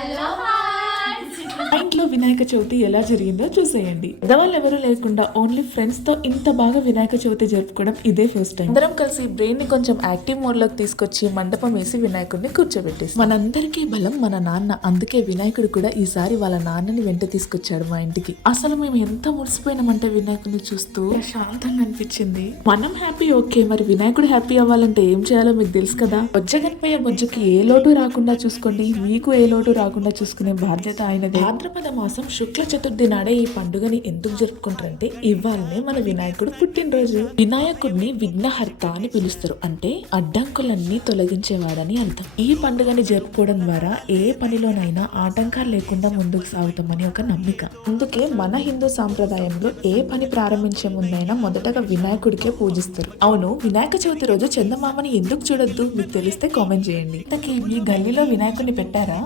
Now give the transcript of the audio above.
మా ఇంట్లో వినాయక చవితి ఎలా జరిగిందో చూసేయండి. పెద్దవాళ్ళు ఎవరు లేకుండా ఓన్లీ ఫ్రెండ్స్ తో ఇంత బాగా వినాయక చవితి జరుపుకోవడం ఇదే ఫస్ట్ టైం. అందరం కలిసి బ్రెయిన్ ని కొంచెం యాక్టివ్ మోడ్ లోకి తీసుకొచ్చి మండపం వేసి వినాయకుడిని కూర్చోబెట్టేసి మనందరికీ బలం మన నాన్న. అందుకే వినాయకుడు కూడా ఈసారి వాళ్ళ నాన్నని వెంట తీసుకొచ్చాడు మా ఇంటికి. అసలు మేము ఎంత మురిసిపోయినామంటే వినాయకుడిని చూస్తూ శాంతంగా అనిపించింది. మనం హ్యాపీ ఓకే, మరి వినాయకుడు హ్యాపీ అవ్వాలంటే ఏం చేయాలో మీకు తెలుసు కదా. బొజ్జగనిపోయే బొజ్జుకి ఏ లోటు రాకుండా చూసుకోండి, మీకు ఏ లోటు రాకుండా చూసుకునే బాధ్యత ఆయనదే. భాద్రపద మాసం శుక్ల చతుర్థి నాడే ఈ పండుగని ఎందుకు జరుపుకుంటారంటే ఇవాళనే మన వినాయకుడు పుట్టినరోజు. వినాయకుడిని విఘ్నహర్త అని పిలుస్తారు, అంటే అడ్డంకులన్నీ తొలగించేవాడని అర్థం. ఈ పండుగని జరుపుకోవడం ద్వారా ఏ పనిలోనైనా ఆటంకాలు లేకుండా ముందుకు సాగుతామని ఒక నమ్మిక. అందుకే మన హిందూ సాంప్రదాయంలో ఏ పని ప్రారంభించే ముందైనా మొదటగా వినాయకుడికే పూజిస్తారు. అవును, వినాయక చవితి రోజు చందమామని ఎందుకు చూడొద్దు? మీకు తెలిస్తే కామెంట్ చేయండి. మీ గల్లీలో వినాయకుడిని పెట్టారా?